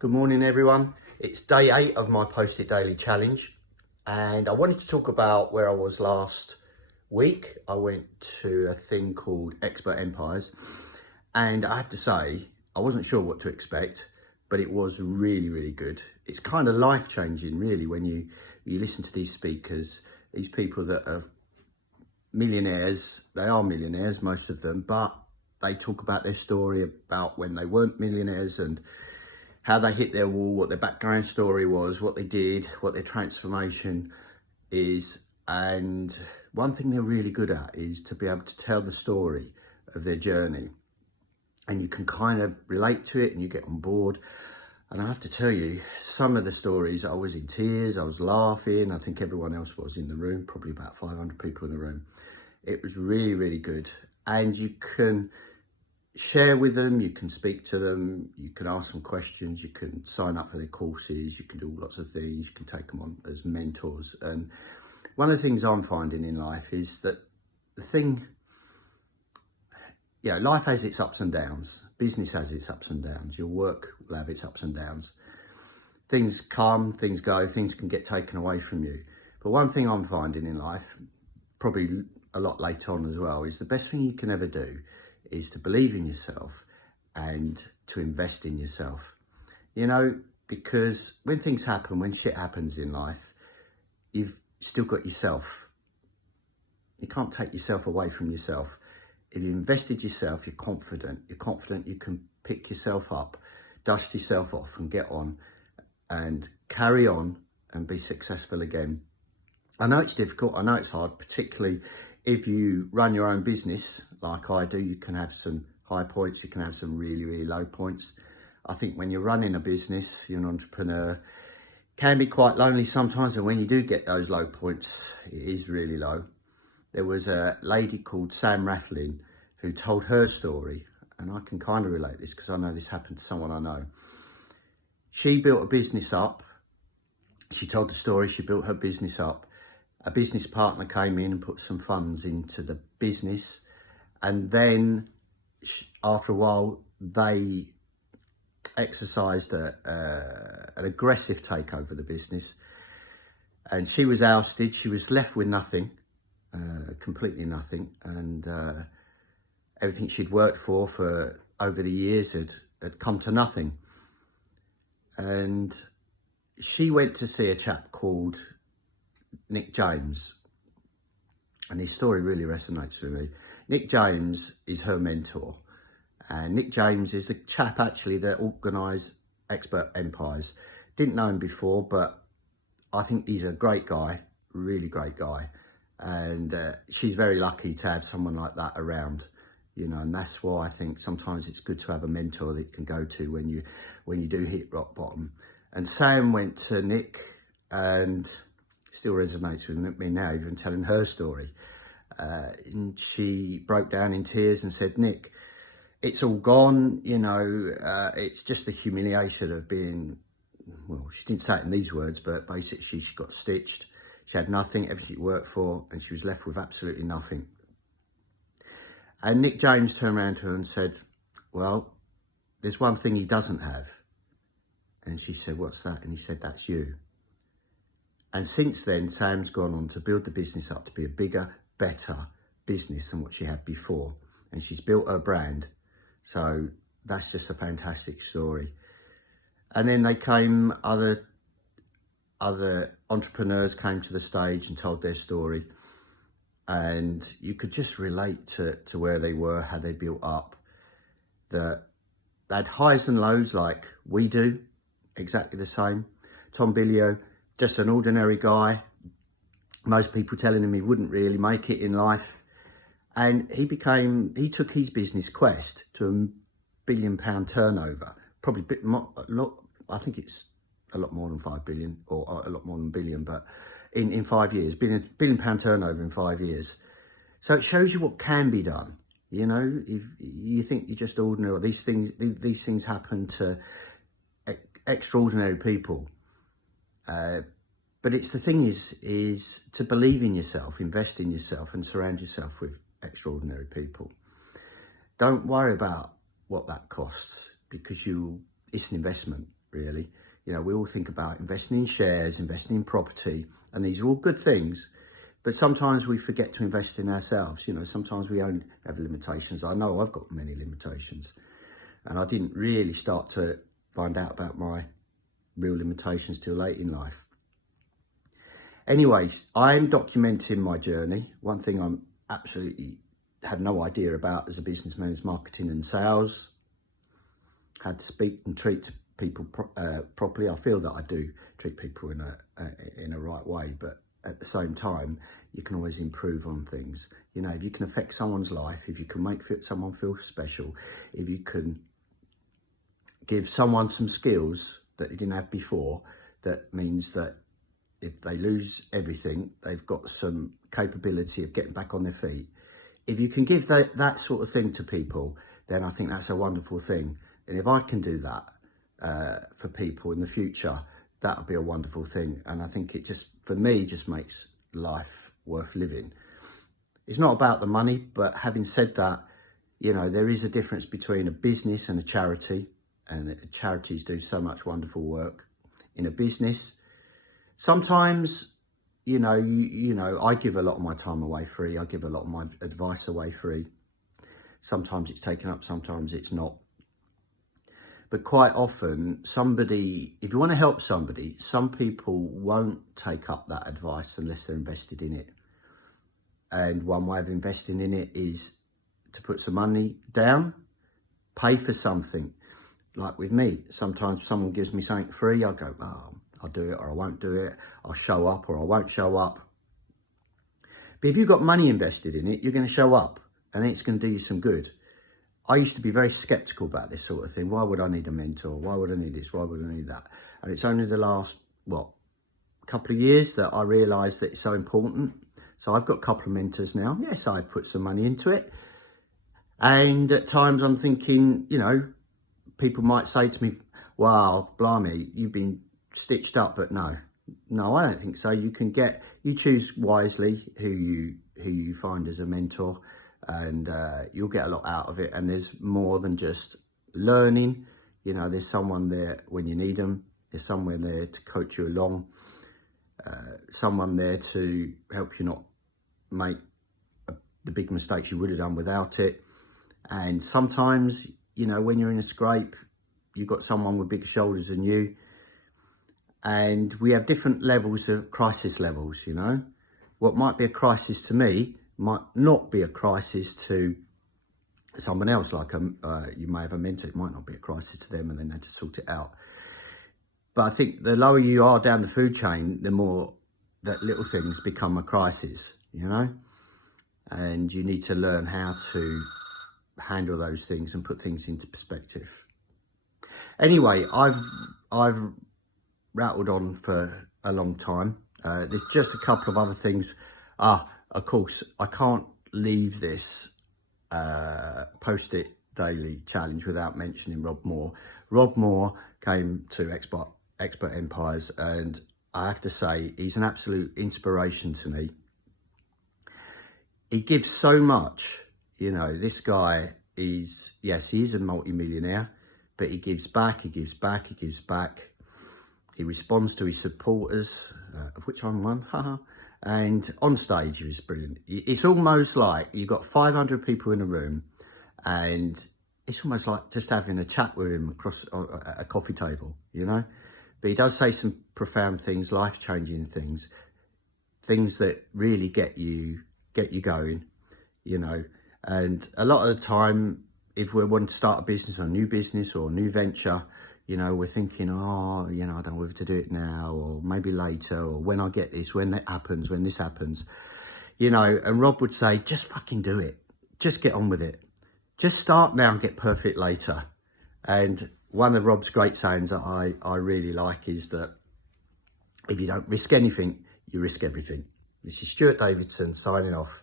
Good morning, everyone. It's day 8 of my Post It Daily challenge, and I wanted to talk about where I was last week. I went to a thing called Expert Empires, and I have to say, I wasn't sure what to expect, but it was really, really good. It's kind of life-changing, really, when you listen to these speakers, these people that are millionaires. They are millionaires, most of them, but they talk about their story about when they weren't millionaires and how they hit their wall, what their background story was, what they did, what their transformation is. And one thing they're really good at is to be able to tell the story of their journey. And you can kind of relate to it and you get on board. And I have to tell you, some of the stories, I was in tears, I was laughing. I think everyone else was in the room, probably about 500 people in the room. It was really, really good. And you can share with them, you can speak to them, you can ask them questions, you can sign up for their courses, you can do lots of things, you can take them on as mentors. And one of the things I'm finding in life is that life has its ups and downs, business has its ups and downs, your work will have its ups and downs. Things come, things go, things can get taken away from you. But one thing I'm finding in life, probably a lot later on as well, is the best thing you can ever do is to believe in yourself and to invest in yourself. Because when things happen, when shit happens in life, you've still got yourself. You can't take yourself away from yourself. If you invested yourself, you're confident you can pick yourself up, dust yourself off and get on and carry on and be successful again. I know it's difficult, I know it's hard, particularly if you run your own business like I do. You can have some high points, you can have some really, really low points. I think when you're running a business, you're an entrepreneur, it can be quite lonely sometimes, and when you do get those low points, it is really low. There was a lady called Sam Rathling who told her story, and I can kind of relate this because I know this happened to someone I know. She built a business up. She told the story, she built her business up. A business partner came in and put some funds into the business. And then after a while, they exercised an aggressive takeover of the business. And she was ousted. She was left with nothing, completely nothing. And everything she'd worked for over the years had come to nothing. And she went to see a chap called Nick James, and his story really resonates with me. Nick James is her mentor, and Nick James is the chap actually that organised Expert Empires. Didn't know him before, but I think he's a great guy, really great guy, and she's very lucky to have someone like that around, and that's why I think sometimes it's good to have a mentor that you can go to when you do hit rock bottom. And Sam went to Nick, and still resonates with me now, even telling her story. And she broke down in tears and said, "Nick, it's all gone, it's just the humiliation of being," well, she didn't say it in these words, but basically she got stitched. She had nothing, everything she worked for, and she was left with absolutely nothing. And Nick James turned around to her and said, "Well, there's one thing he doesn't have." And she said, "What's that?" And he said, "That's you." And since then, Sam's gone on to build the business up to be a bigger, better business than what she had before. And she's built her brand. So that's just a fantastic story. And then other entrepreneurs came to the stage and told their story. And you could just relate to where they were, how they built up. They had highs and lows like we do, exactly the same. Tom Billio, just an ordinary guy. Most people telling him he wouldn't really make it in life. And he took his business Quest to £1 billion turnover. Probably a bit more, I think it's a lot more than 5 billion, or a lot more than billion, but in 5 years, £1 billion turnover in 5 years. So it shows you what can be done. If you think you're just ordinary, these things happen to extraordinary people. But it's the thing is to believe in yourself, invest in yourself, and surround yourself with extraordinary people. Don't worry about what that costs, because it's an investment, really. You know, we all think about investing in shares, investing in property, and these are all good things. But sometimes we forget to invest in ourselves. You know, sometimes we have limitations. I know I've got many limitations. And I didn't really start to find out about my real limitations till late in life. Anyways, I'm documenting my journey. One thing I'm absolutely had no idea about as a businessman is marketing and sales. Had to speak and treat people properly. I feel that I do treat people in a right way, but at the same time, you can always improve on things. You know, if you can affect someone's life, if you can make someone feel special, if you can give someone some skills that they didn't have before, that means that if they lose everything, they've got some capability of getting back on their feet. If you can give that sort of thing to people, then I think that's a wonderful thing. And if I can do that for people in the future, that would be a wonderful thing. And I think it just, for me, just makes life worth living. It's not about the money, but having said that, you know, there is a difference between a business and a charity. And charities do so much wonderful work. In a business, sometimes, you know, I give a lot of my time away free. I give a lot of my advice away free. Sometimes it's taken up, sometimes it's not. But quite often, if you want to help somebody, some people won't take up that advice unless they're invested in it. And one way of investing in it is to put some money down, pay for something. Like with me, sometimes someone gives me something free, I go, oh, I'll do it or I won't do it. I'll show up or I won't show up. But if you've got money invested in it, you're going to show up and it's going to do you some good. I used to be very skeptical about this sort of thing. Why would I need a mentor? Why would I need this? Why would I need that? And it's only the last, couple of years that I realised that it's so important. So I've got a couple of mentors now. Yes, I put some money into it. And at times I'm thinking, you know, people might say to me, wow, blimey, you've been stitched up, but no, I don't think so. You choose wisely who you find as a mentor, and you'll get a lot out of it. And there's more than just learning. You know, there's someone there when you need them. There's someone there to coach you along. Someone there to help you not make the big mistakes you would have done without it. And sometimes, you know, when you're in a scrape, you've got someone with bigger shoulders than you. And we have different levels of crisis levels, you know. What might be a crisis to me might not be a crisis to someone else. Like you may have a mentor, it might not be a crisis to them and then they have to sort it out. But I think the lower you are down the food chain, the more that little things become a crisis, you know. And you need to learn how to handle those things and put things into perspective. Anyway, I've rattled on for a long time. There's just a couple of other things. Of course, I can't leave this Post It Daily challenge without mentioning Rob Moore. Rob Moore came to Expert Empires, and I have to say he's an absolute inspiration to me. He gives so much. You know, this guy is, yes, he is a multi-millionaire, but he gives back, he gives back, he gives back. He responds to his supporters, of which I'm one, haha. And on stage, he was brilliant. It's almost like you've got 500 people in a room, and it's almost like just having a chat with him across a coffee table, you know? But he does say some profound things, life-changing things, things that really get you going, you know? And a lot of the time, if we're wanting to start a business or a new business or a new venture, you know, we're thinking, oh, you know, I don't know whether to do it now or maybe later, or when I get this, when that happens, when this happens, you know. And Rob would say, just fucking do it. Just get on with it. Just start now and get perfect later. And one of Rob's great sayings that I really like is that if you don't risk anything, you risk everything. This is Stuart Davidson signing off.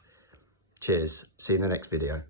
Cheers. See you in the next video.